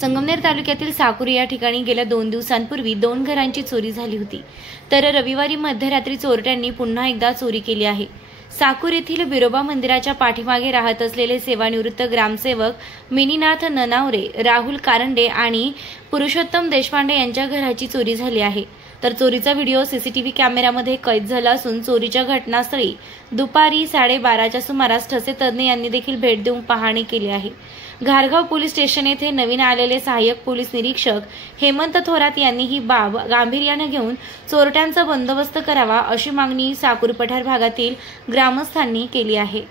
संगमनेर तालुक्यातील साकुरी या ठिकाणी गेल्या 2 दिवसांपूर्वी 2 घरांची चोरी झाली होती। तर रविवारी मध्यरात्री चोरट्यांनी पुन्हा एकदा चोरी केली आहे। साकुर येथील बिरोबा मंदिराच्या पाठीमागे राहत असलेले सेवानिवृत्त ग्रामसेवक मिनीनाथ ननावरे, राहुल कारंडे आणि पुरुषोत्तम देशपांडे यांच्या घराची चोरी झाली आहे। तर चोरीचा व्हिडिओ सीसीटीव्ही कॅमेऱ्यामध्ये कैद झाला असून चोरीच्या घटनास्थळी दुपारी 12:30च्या सुमारास ठसे तज्ञ यांनी देखील भेट देऊन पाहणी केली आहे। घारगाव पोलीस स्टेशन येथे नवीन आलेले सहाय्यक पोलीस निरीक्षक हेमंत थोरात यांनी ही बाब गांभीर्याने घेऊन चोरट्यांचा बंदोबस्त करावा अशी मागणी साकुर पठार भागातील ग्रामस्थांनी केली आहे।